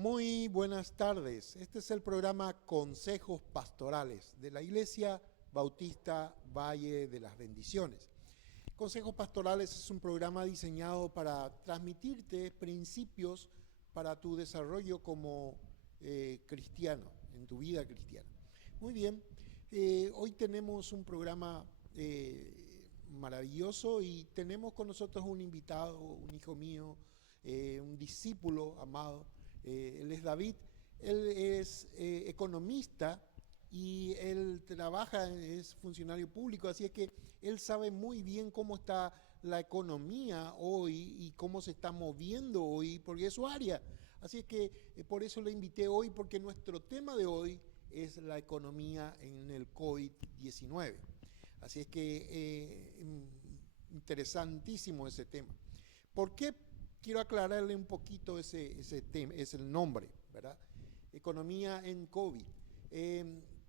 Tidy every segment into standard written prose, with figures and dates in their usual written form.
Muy buenas tardes. Este es el programa Consejos Pastorales de la Iglesia Bautista Valle de las Bendiciones. Consejos Pastorales es un programa diseñado para transmitirte principios para tu desarrollo como cristiano, en tu vida cristiana. Muy bien, hoy tenemos un programa maravilloso y tenemos con nosotros un invitado, un hijo mío, un discípulo amado. Él es David, él es economista y él trabaja, es funcionario público, así es que él sabe muy bien cómo está la economía hoy y cómo se está moviendo hoy, porque es su área. Así es que por eso le invité hoy, porque nuestro tema de hoy es la economía en el COVID-19. Así es que interesantísimo ese tema. ¿Por qué? Quiero aclararle un poquito ese tema, es el nombre, ¿verdad? Economía en COVID.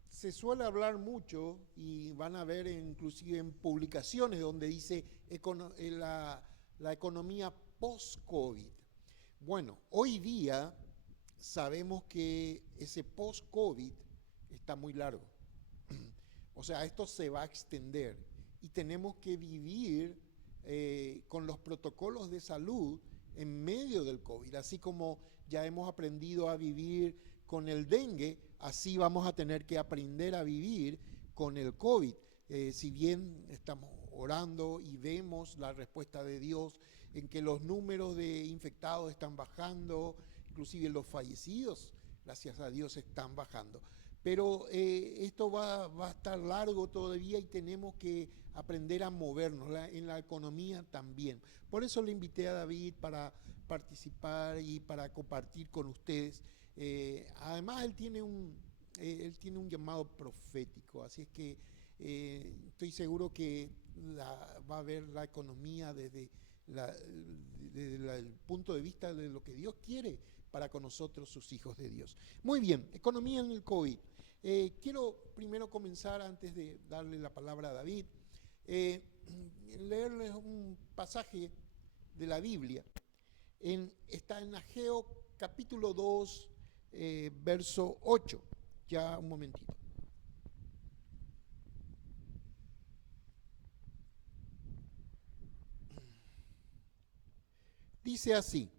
Se suele hablar mucho y van a ver inclusive en publicaciones donde dice la economía post-COVID. Bueno, hoy día sabemos que ese post-COVID está muy largo. O sea, esto se va a extender y tenemos que vivir con los protocolos de salud en medio del COVID. Así como ya hemos aprendido a vivir con el dengue, así vamos a tener que aprender a vivir con el COVID. Si bien estamos orando y vemos la respuesta de Dios en que los números de infectados están bajando, inclusive los fallecidos, gracias a Dios, están bajando. Pero esto va a estar largo todavía y tenemos que aprender a movernos en la economía también. Por eso le invité a David para participar y para compartir con ustedes. Además, él tiene un llamado profético, así es que estoy seguro que va a ver la economía desde el punto de vista de lo que Dios quiere para con nosotros, sus hijos de Dios. Muy bien, economía en el COVID. Quiero primero comenzar, antes de darle la palabra a David, leerles un pasaje de la Biblia. Está en Ageo capítulo 2, verso 8. Ya un momentito. Dice así: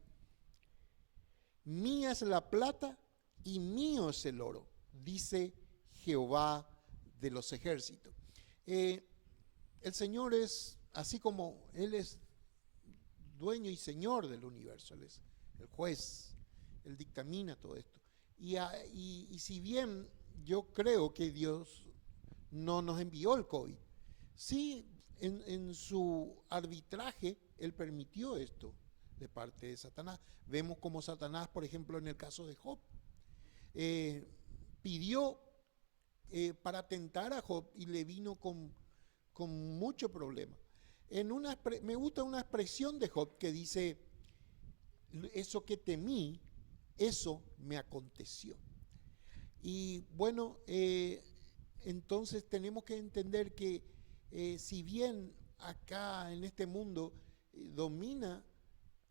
mía es la plata y mío es el oro, dice Jehová de los ejércitos. El Señor es, así como Él es dueño y señor del universo, Él es el juez, Él dictamina todo esto. Y si bien yo creo que Dios no nos envió el COVID, sí, en su arbitraje Él permitió esto de parte de Satanás. Vemos como Satanás, por ejemplo, en el caso de Job, eh, pidió para tentar a Job y le vino con mucho problema. Me gusta una expresión de Job que dice: eso que temí, eso me aconteció. Y bueno, entonces tenemos que entender que si bien acá en este mundo domina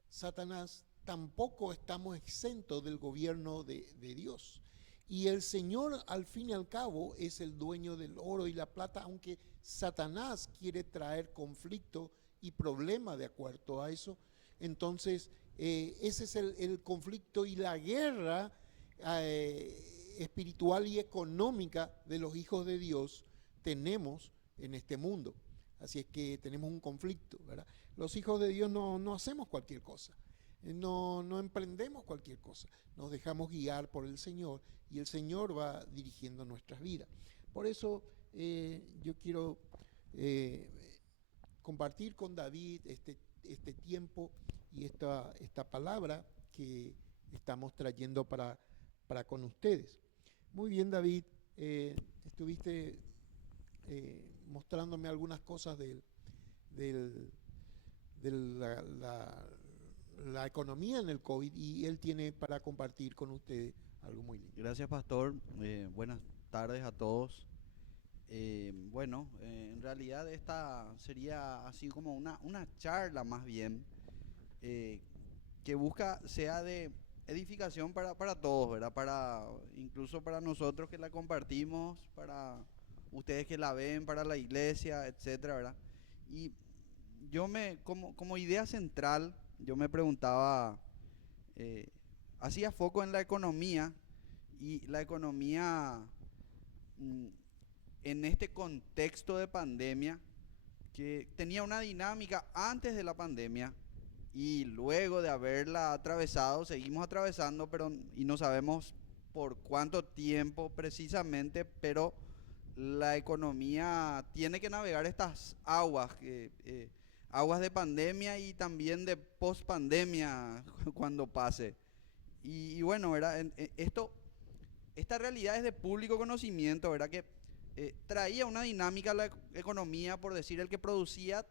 Satanás, tampoco estamos exentos del gobierno de Dios. Y el Señor, al fin y al cabo, es el dueño del oro y la plata, aunque Satanás quiere traer conflicto y problema de acuerdo a eso. Entonces, ese es el conflicto y la guerra espiritual y económica de los hijos de Dios tenemos en este mundo. Así es que tenemos un conflicto, ¿verdad? Los hijos de Dios no hacemos cualquier cosa, no emprendemos cualquier cosa, nos dejamos guiar por el Señor y el Señor va dirigiendo nuestras vidas. Por eso yo quiero compartir con David este tiempo y esta palabra que estamos trayendo para con ustedes. Muy bien, David, estuviste mostrándome algunas cosas de la economía en el COVID y él tiene para compartir con ustedes algo muy lindo. Gracias, pastor. Buenas tardes a todos. En realidad esta sería así como una charla más bien, eh, que busca sea de edificación para todos, ¿verdad? Incluso para nosotros que la compartimos, para ustedes que la ven, para la iglesia, etcétera, ¿verdad? Y como idea central, yo me preguntaba, eh, hacía foco en la economía y la economía mm, en este contexto de pandemia que tenía una dinámica antes de la pandemia y luego de haberla atravesado, seguimos atravesando, pero y no sabemos por cuánto tiempo precisamente, pero la economía tiene que navegar estas aguas, aguas de pandemia y también de post-pandemia cuando pase. Y bueno, ¿verdad? Esta realidad es de público conocimiento, ¿verdad? Que traía una dinámica a la economía, por decir, el que producía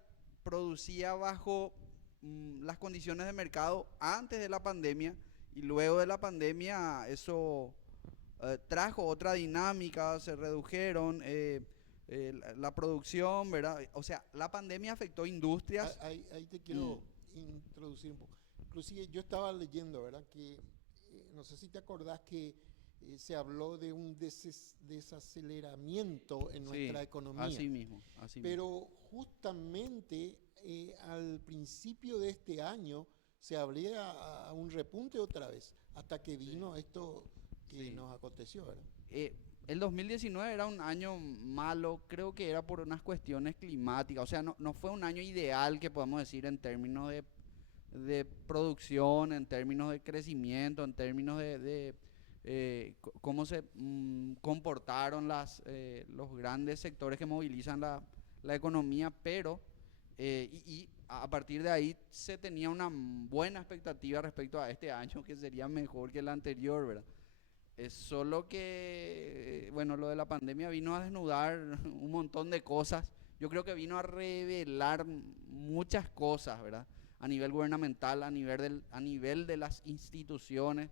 bajo las condiciones de mercado antes de la pandemia y luego de la pandemia eso trajo otra dinámica, se redujeron la producción, ¿verdad? O sea, la pandemia afectó industrias. Ahí te quiero introducir un poco. Inclusive yo estaba leyendo, ¿verdad? Que no sé si te acordás que se habló de un desaceleramiento en nuestra economía. Así mismo. Pero justamente al principio de este año se abría a un repunte otra vez, hasta que vino esto que nos aconteció, ¿verdad? El 2019 era un año malo, creo que era por unas cuestiones climáticas, o sea, no fue un año ideal que podemos decir en términos de producción, en términos de crecimiento, en términos de cómo se comportaron los grandes sectores que movilizan la economía, pero y a partir de ahí se tenía una buena expectativa respecto a este año, que sería mejor que el anterior, ¿verdad? Es solo que, bueno, lo de la pandemia vino a desnudar un montón de cosas. Yo creo que vino a revelar muchas cosas, ¿verdad? A nivel gubernamental, a nivel de las instituciones,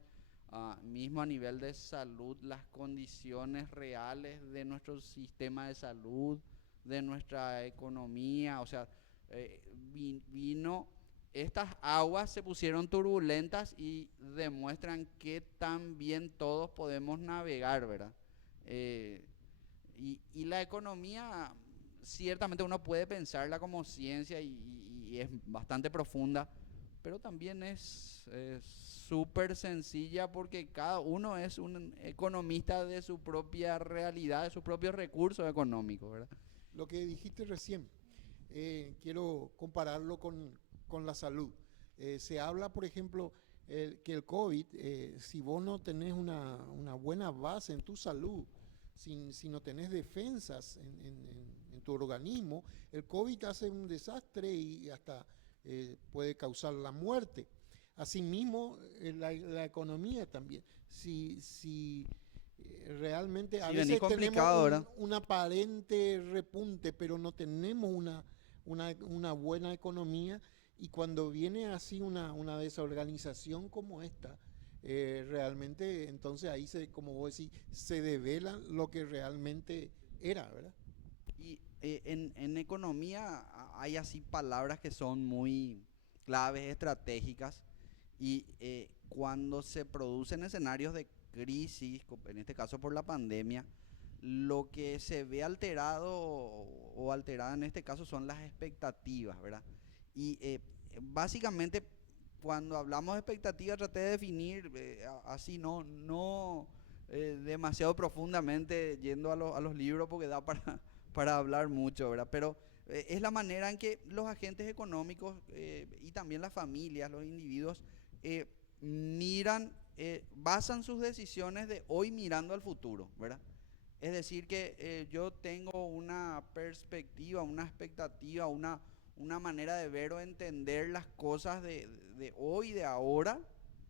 mismo a nivel de salud, las condiciones reales de nuestro sistema de salud, de nuestra economía. O sea, estas aguas se pusieron turbulentas y demuestran que también todos podemos navegar, ¿verdad? Y la economía, ciertamente uno puede pensarla como ciencia y es bastante profunda, pero también es súper sencilla porque cada uno es un economista de su propia realidad, de sus propios recursos económicos, ¿verdad? Lo que dijiste recién, quiero compararlo con la salud. Se habla, por ejemplo, que el COVID, si vos no tenés una buena base en tu salud, si no tenés defensas en tu organismo, el COVID hace un desastre y hasta puede causar la muerte. Asimismo, la economía también. Si realmente a veces tenemos un aparente repunte, pero no tenemos una buena economía, y cuando viene así una desorganización como esta, realmente entonces ahí como vos decís, se devela lo que realmente era, ¿verdad? Y en economía hay así palabras que son muy claves, estratégicas, y cuando se producen escenarios de crisis, en este caso por la pandemia, lo que se ve alterado o alterada en este caso son las expectativas, ¿verdad? Y básicamente cuando hablamos de expectativas traté de definir así, no demasiado profundamente yendo a los libros porque da para hablar mucho, ¿verdad? Pero es la manera en que los agentes económicos y también las familias, los individuos, basan sus decisiones de hoy mirando al futuro, ¿verdad? Es decir, que yo tengo una perspectiva, una expectativa, una manera de ver o entender las cosas de hoy, de ahora,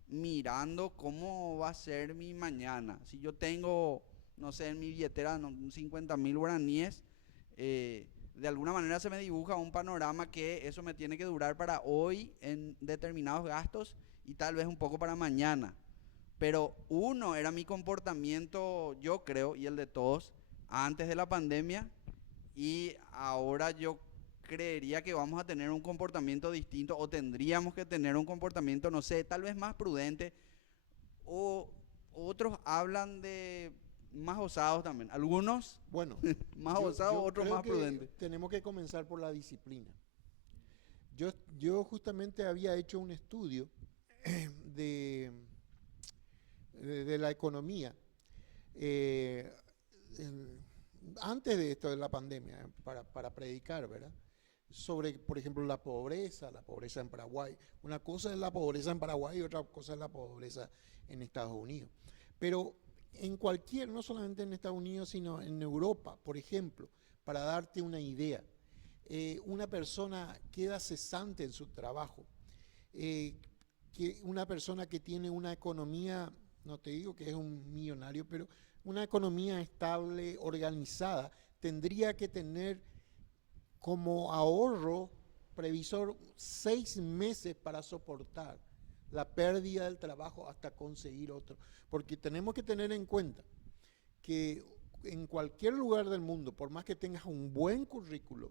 mirando cómo va a ser mi mañana. Si yo tengo, no sé, en mi billetera 50.000 guaraníes, de alguna manera se me dibuja un panorama que eso me tiene que durar para hoy en determinados gastos y tal vez un poco para mañana. Pero uno era mi comportamiento, yo creo, y el de todos, antes de la pandemia, y ahora yo creería que vamos a tener un comportamiento distinto o tendríamos que tener un comportamiento, no sé, tal vez más prudente, o otros hablan de más osados también. Algunos Bueno, más osados, yo otros creo más que prudentes. tenemos que comenzar por la disciplina. Yo justamente había hecho un estudio de, de la economía eh, el- antes de esto de la pandemia, para predicar, ¿verdad? Sobre, por ejemplo, la pobreza en Paraguay. Una cosa es la pobreza en Paraguay y otra cosa es la pobreza en Estados Unidos. Pero en cualquier, no solamente en Estados Unidos, sino en Europa, por ejemplo, para darte una idea, una persona queda cesante en su trabajo, eh, que una persona que tiene una economía, no te digo que es un millonario, pero una economía estable, organizada, tendría que tener como ahorro previsor 6 meses para soportar la pérdida del trabajo hasta conseguir otro. Porque tenemos que tener en cuenta que en cualquier lugar del mundo, por más que tengas un buen currículo,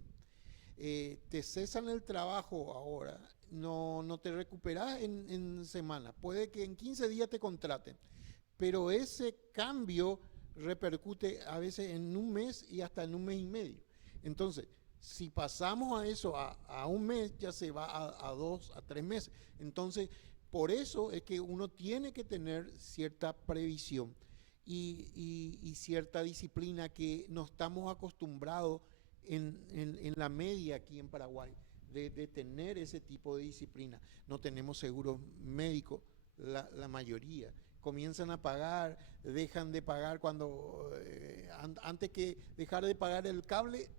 te cesan el trabajo ahora, no te recuperas en semanas, puede que en 15 días te contraten, pero ese cambio repercute a veces en un mes y hasta en un mes y medio. Entonces, si pasamos a eso a un mes, ya se va a 2 a 3 meses. Entonces, por eso es que uno tiene que tener cierta previsión y cierta disciplina que no estamos acostumbrados en la media aquí en Paraguay de tener ese tipo de disciplina. No tenemos seguros médicos, la mayoría. Comienzan a pagar, dejan de pagar cuando, antes que dejar de pagar el cable,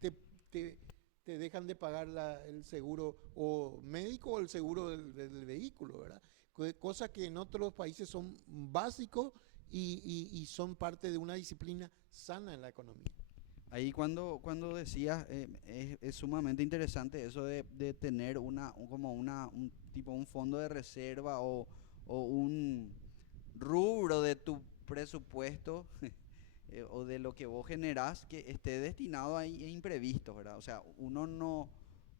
te, te, te dejan de pagar el seguro o médico o el seguro del vehículo, ¿verdad? Cosas que en otros países son básicos y son parte de una disciplina sana en la economía. Ahí cuando decías, es sumamente interesante eso de tener como un tipo, un fondo de reserva o un rubro de tu presupuesto o de lo que vos generás que esté destinado a imprevistos, ¿verdad? O sea, uno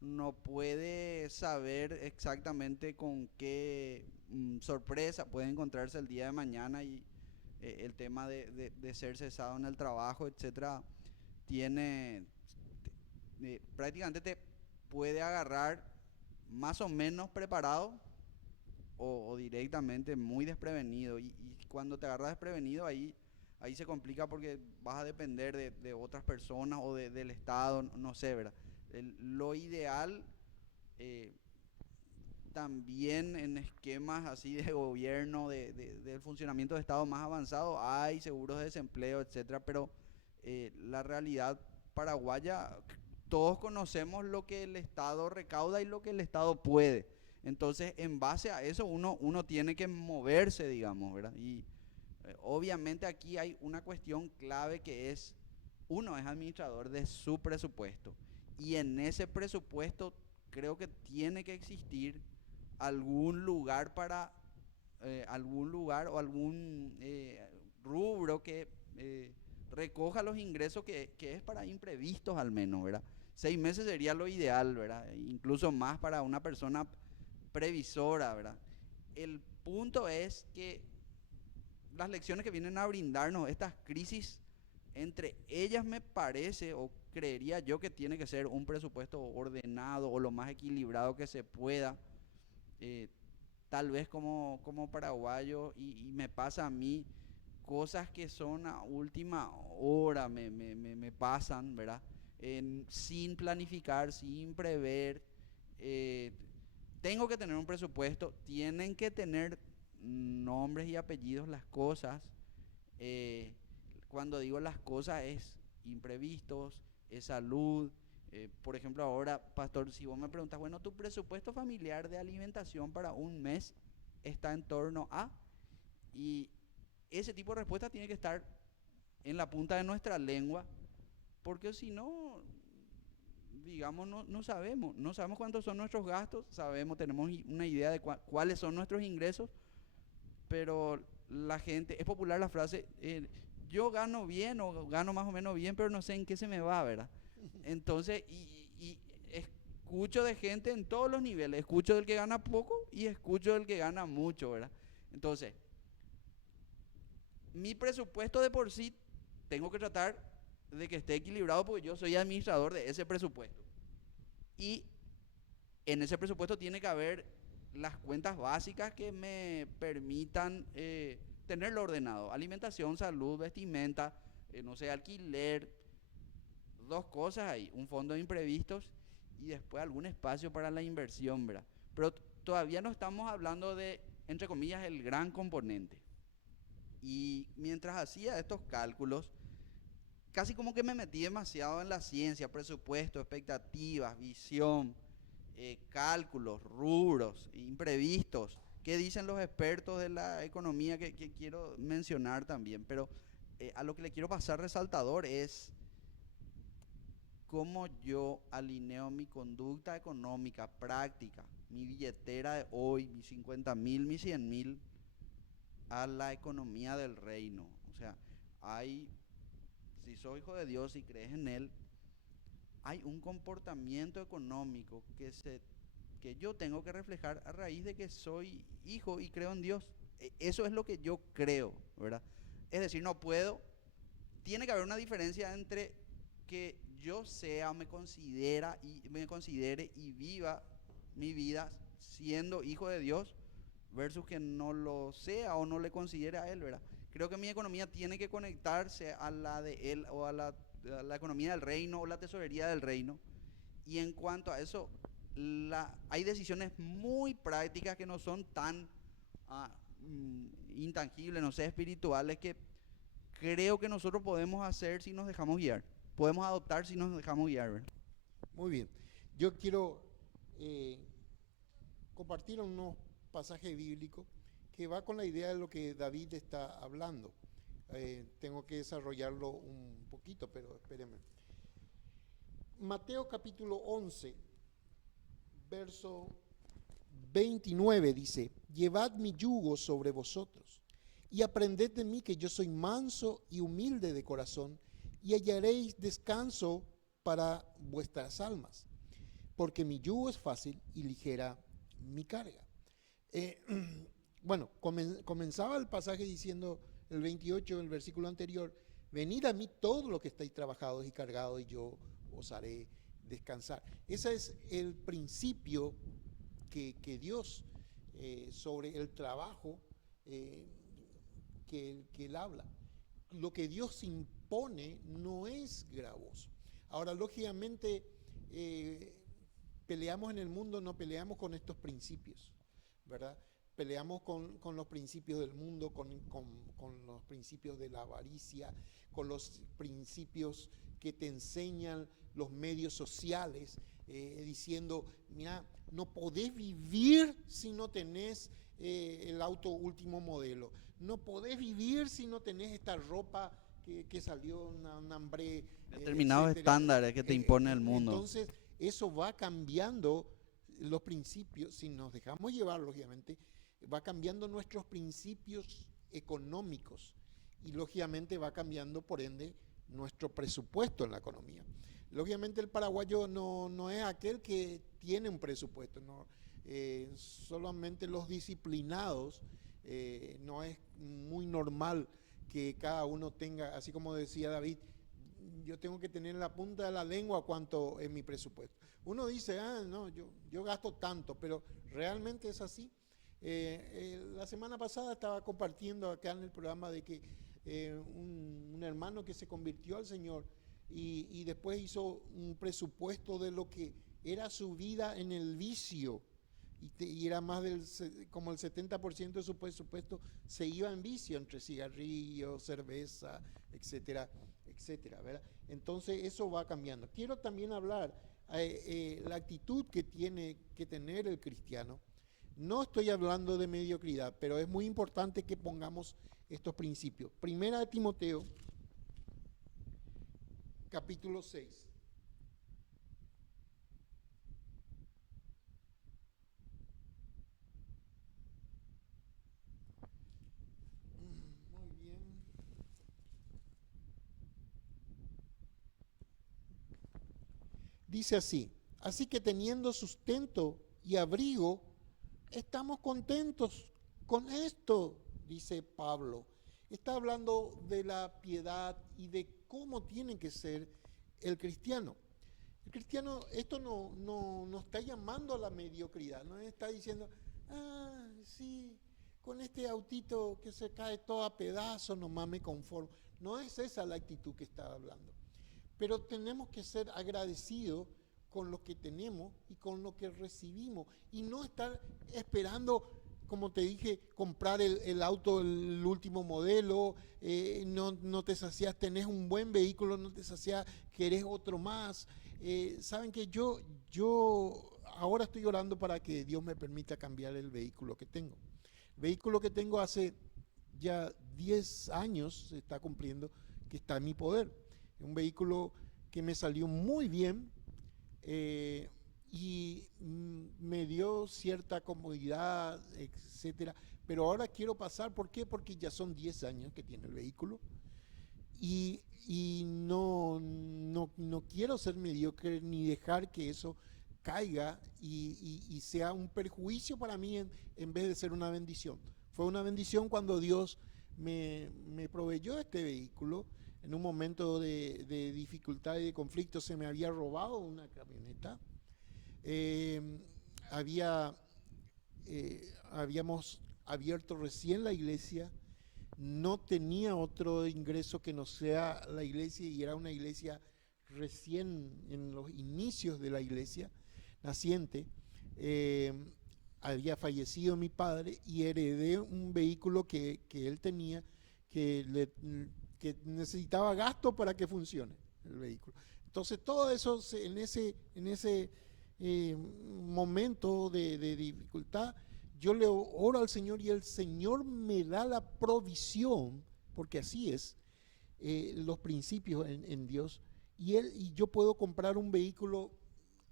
no puede saber exactamente con qué sorpresa puede encontrarse el día de mañana y el tema de ser cesado en el trabajo, etcétera, tiene, prácticamente te puede agarrar más o menos preparado o directamente muy desprevenido. Y cuando te agarras desprevenido, ahí se complica porque vas a depender de otras personas o del Estado, no sé, ¿verdad? Lo ideal, eh, también en esquemas así de gobierno, del funcionamiento de Estado más avanzado, hay seguros de desempleo, etcétera, pero la realidad paraguaya, todos conocemos lo que el Estado recauda y lo que el Estado puede. Entonces, en base a eso, uno tiene que moverse, digamos, ¿verdad? Y obviamente aquí hay una cuestión clave que es, uno es administrador de su presupuesto y en ese presupuesto creo que tiene que existir algún lugar para, algún lugar o algún rubro que recoja los ingresos que es para imprevistos al menos, ¿verdad? 6 meses sería lo ideal, ¿verdad? Incluso más para una persona previsora, ¿verdad? El punto es que las lecciones que vienen a brindarnos estas crisis, entre ellas me parece o creería yo que tiene que ser un presupuesto ordenado o lo más equilibrado que se pueda. eh, Tal vez como paraguayo y me pasa a mí, cosas que son a última hora me pasan, ¿verdad? Sin planificar, sin prever. eh, Tengo que tener un presupuesto, tienen que tener nombres y apellidos las cosas. eh, Cuando digo las cosas es imprevistos, es salud. Por ejemplo, ahora, pastor, si vos me preguntas, bueno, tu presupuesto familiar de alimentación para un mes está en torno a, y ese tipo de respuesta tiene que estar en la punta de nuestra lengua, porque si no, digamos, no sabemos cuántos son nuestros gastos, sabemos, tenemos una idea de cuáles son nuestros ingresos, pero la gente, es popular la frase, yo gano bien o gano más o menos bien, pero no sé en qué se me va, ¿verdad? Entonces, y escucho de gente en todos los niveles, escucho del que gana poco y escucho del que gana mucho, ¿verdad? Entonces, mi presupuesto de por sí tengo que tratar de que esté equilibrado porque yo soy administrador de ese presupuesto. Y en ese presupuesto tiene que haber las cuentas básicas que me permitan tenerlo ordenado. Alimentación, salud, vestimenta, no sé, alquiler, dos cosas ahí, un fondo de imprevistos y después algún espacio para la inversión, ¿verdad? Pero todavía no estamos hablando de, entre comillas, el gran componente. Y mientras hacía estos cálculos, casi como que me metí demasiado en la ciencia, presupuesto, expectativas, visión, cálculos, rubros, imprevistos. ¿Qué dicen los expertos de la economía que quiero mencionar también? Pero a lo que le quiero pasar resaltador es cómo yo alineo mi conducta económica práctica, mi billetera de hoy, mis 50.000, mis 100.000, a la economía del reino. O sea, si soy hijo de Dios y crees en Él, hay un comportamiento económico que yo tengo que reflejar a raíz de que soy hijo y creo en Dios. Eso es lo que yo creo, ¿verdad? Es decir, tiene que haber una diferencia entre que yo sea, me considere y viva mi vida siendo hijo de Dios versus que no lo sea o no le considere a Él, ¿verdad? Creo que mi economía tiene que conectarse a la de Él o a la economía del reino o la tesorería del reino. Y en cuanto a eso, hay decisiones muy prácticas que no son tan ah, intangibles, no sé, espirituales, que creo que nosotros podemos hacer si nos dejamos guiar. Podemos adoptar si nos dejamos guiar, ¿verdad? Muy bien. Yo quiero eh, compartir unos pasajes bíblicos que va con la idea de lo que David está hablando. Tengo que desarrollarlo un poquito, pero espérenme. Mateo capítulo 11, verso 29 dice: llevad mi yugo sobre vosotros y aprended de mí, que yo soy manso y humilde de corazón, y hallaréis descanso para vuestras almas, porque mi yugo es fácil y ligera mi carga. Bueno, comenzaba el pasaje diciendo, el 28, el versículo anterior: venid a mí todos los que estáis trabajados y cargados, y yo os haré descansar. Ese es el principio que Dios, sobre el trabajo, que Él habla. Lo que Dios impone no es gravoso. Ahora, lógicamente, peleamos en el mundo, no peleamos con estos principios, ¿verdad? Peleamos con los principios del mundo, con los principios de la avaricia, con los principios que te enseñan los medios sociales, diciendo, mira, no podés vivir si no tenés el auto último modelo, no podés vivir si no tenés esta ropa que salió un hambre, Determinados etcétera. estándares que te impone el mundo. Entonces, eso va cambiando los principios, si nos dejamos llevar, lógicamente, va cambiando nuestros principios económicos y lógicamente va cambiando, por ende, nuestro presupuesto en la economía. Lógicamente el paraguayo no es aquel que tiene un presupuesto, no, solamente los disciplinados. No es muy normal que cada uno tenga, así como decía David, yo tengo que tener en la punta de la lengua cuánto es mi presupuesto. Uno dice, no, yo gasto tanto, pero realmente es así. La semana pasada estaba compartiendo acá en el programa de que un hermano que se convirtió al Señor y después hizo un presupuesto de lo que era su vida en el vicio, y era más como el 70% de su presupuesto se iba en vicio, entre cigarrillos, cerveza, etcétera, etcétera, ¿verdad? Entonces eso va cambiando. Quiero también hablar la actitud que tiene que tener el cristiano. No estoy hablando de mediocridad, pero es muy importante que pongamos estos principios. Primera de Timoteo, capítulo 6. Muy bien. Dice así: así que teniendo sustento y abrigo, estamos contentos con esto, dice Pablo. Está hablando de la piedad y de cómo tiene que ser el cristiano. El cristiano, esto no está llamando a la mediocridad, no está diciendo, sí, con este autito que se cae todo a pedazos, nomás me conformo. No es esa la actitud que está hablando. Pero tenemos que ser agradecidos con lo que tenemos y con lo que recibimos y no estar esperando, como te dije, comprar el auto, el último modelo, no te saciás, tenés un buen vehículo, no te saciás, querés otro más. Saben que yo ahora estoy orando para que Dios me permita cambiar el vehículo que tengo. El vehículo que tengo hace ya 10 años se está cumpliendo que está en mi poder. Es un vehículo que me salió muy bien y me dio cierta comodidad, etcétera. Pero ahora quiero pasar, ¿por qué? Porque ya son 10 años que tiene el vehículo y no quiero ser mediocre ni dejar que eso caiga y sea un perjuicio para mí en vez de ser una bendición. Fue una bendición cuando Dios me proveyó este vehículo. En un momento de dificultad y de conflicto se me había robado una camioneta. Habíamos abierto recién la iglesia, no tenía otro ingreso que no sea la iglesia y era una iglesia recién en los inicios de la iglesia naciente. Había fallecido mi padre y heredé un vehículo que él tenía que necesitaba gasto para que funcione el vehículo. Entonces todo eso en ese momento de dificultad, yo le oro al Señor y el Señor me da la provisión, porque así es, los principios en Dios, y yo puedo comprar un vehículo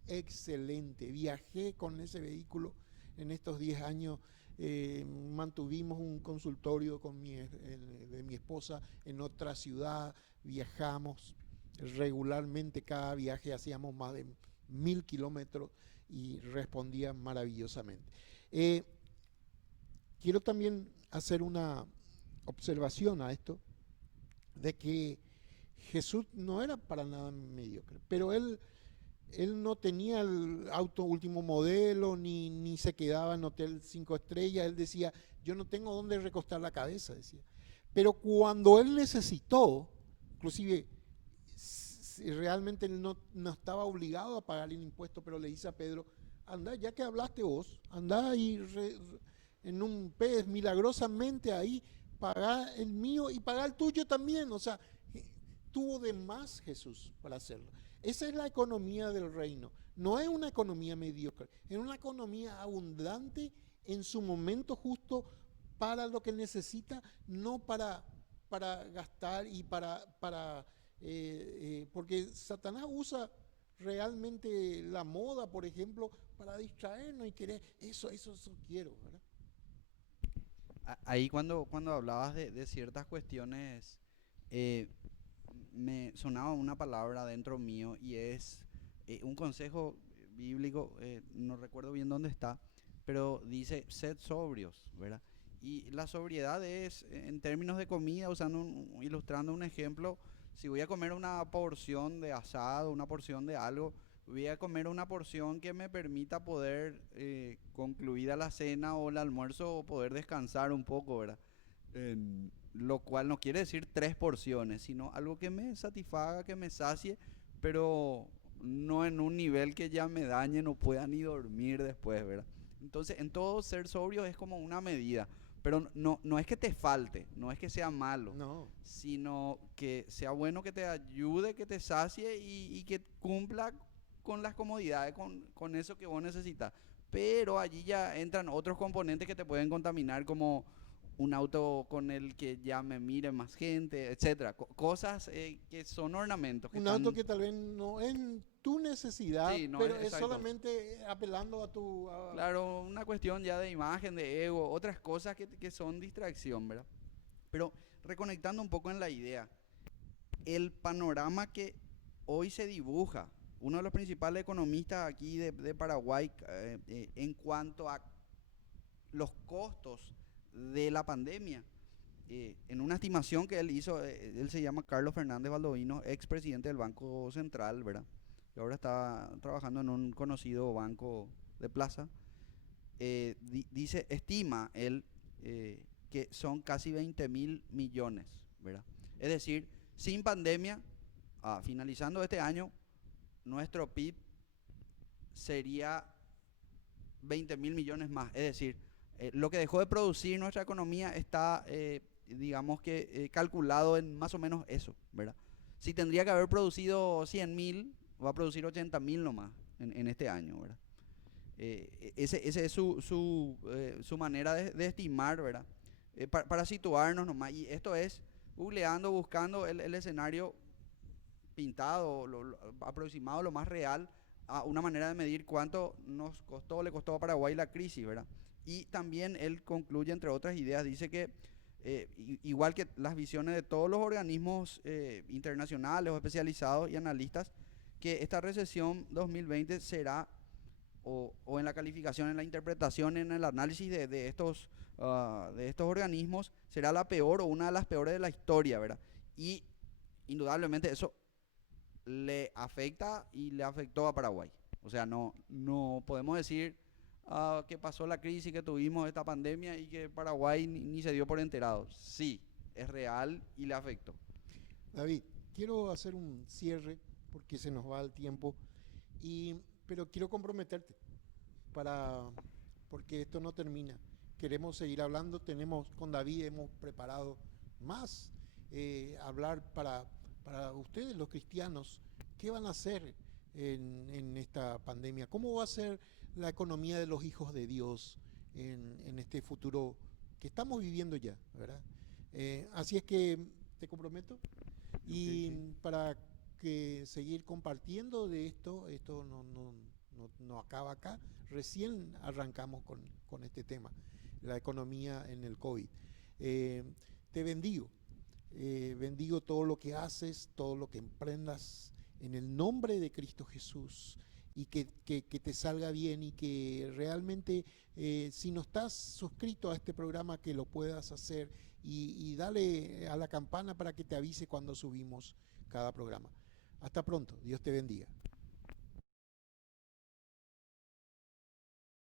excelente. Viajé con ese vehículo en estos 10 años. Mantuvimos un consultorio de mi esposa en otra ciudad, viajamos regularmente, cada viaje hacíamos más de 1000 kilómetros y respondía maravillosamente. Quiero también hacer una observación a esto, de que Jesús no era para nada mediocre, pero él no tenía el auto último modelo, ni se quedaba en hotel 5 estrellas. Él decía, yo no tengo dónde recostar la cabeza, decía. Pero cuando él necesitó, inclusive realmente él no estaba obligado a pagar el impuesto, pero le dice a Pedro, anda, ya que hablaste vos, anda y en un pez milagrosamente ahí, pagá el mío y pagá el tuyo también. O sea, tuvo de más Jesús para hacerlo. Esa es la economía del reino. No es una economía mediocre, es una economía abundante en su momento justo para lo que necesita, no para gastar y porque Satanás usa realmente la moda, por ejemplo, para distraernos y querer, eso quiero, ¿verdad? Ahí cuando hablabas de ciertas cuestiones, me sonaba una palabra dentro mío y es un consejo bíblico, no recuerdo bien dónde está, pero dice, sed sobrios, ¿verdad? Y la sobriedad es, en términos de comida, ilustrando un ejemplo, si voy a comer una porción de asado, una porción de algo, voy a comer una porción que me permita poder, concluida la cena o el almuerzo, poder descansar un poco, ¿verdad? Lo cual no quiere decir 3 porciones, sino algo que me satisfaga, que me sacie, pero no en un nivel que ya me dañe, no pueda ni dormir después, ¿verdad? Entonces, en todo ser sobrio es como una medida, pero no es que te falte, no es que sea malo, No. sino que sea bueno, que te ayude, que te sacie y que cumpla con las comodidades, con eso que vos necesitas. Pero allí ya entran otros componentes que te pueden contaminar, como un auto con el que ya me mire más gente, etcétera. Cosas que son ornamentos. Un auto que tal vez no es tu necesidad, Sí, no, pero es exacto. solamente apelando a tu... Claro, una cuestión ya de imagen, de ego, otras cosas que son distracción, ¿verdad? Pero reconectando un poco en la idea, el panorama que hoy se dibuja, uno de los principales economistas aquí de Paraguay, en cuanto a los costos de la pandemia, en una estimación que él hizo, él se llama Carlos Fernández Baldovino, expresidente del Banco Central, ¿verdad? Y ahora está trabajando en un conocido banco de Plaza. Estima él que son casi 20.000 millones, ¿verdad? Es decir, sin pandemia, finalizando este año, nuestro PIB sería 20.000 millones más. Es decir, lo que dejó de producir nuestra economía está, digamos que, calculado en más o menos eso, ¿verdad? Si tendría que haber producido 100.000, va a producir 80.000 nomás en este año, ¿verdad? Ese es su manera de estimar, ¿verdad? Para situarnos nomás. Y esto es googleando, buscando el escenario pintado, aproximado, lo más real, a una manera de medir cuánto le costó a Paraguay la crisis, ¿verdad? Y también él concluye, entre otras ideas, dice que igual que las visiones de todos los organismos internacionales o especializados y analistas, que esta recesión 2020 será, o en la calificación, en la interpretación, en el análisis de estos organismos, será la peor o una de las peores de la historia, ¿verdad? Y indudablemente eso le afecta y le afectó a Paraguay. O sea, no podemos decir que pasó la crisis, que tuvimos esta pandemia y que Paraguay ni se dio por enterado. Sí, es real y le afectó. David, quiero hacer un cierre porque se nos va el tiempo, pero quiero comprometerte porque esto no termina. Queremos seguir hablando, con David hemos preparado más hablar para ustedes, los cristianos. ¿Qué van a hacer en esta pandemia? ¿Cómo va a ser la economía de los hijos de Dios en este futuro que estamos viviendo ya, ¿verdad? Así es que te comprometo y Sí. para que seguir compartiendo de esto no acaba acá, recién arrancamos con este tema, la economía en el COVID. Te bendigo. Bendigo todo lo que haces, todo lo que emprendas en el nombre de Cristo Jesús, y que te salga bien, y que realmente si no estás suscrito a este programa, que lo puedas hacer, y dale a la campana para que te avise cuando subimos cada programa. Hasta pronto, Dios te bendiga.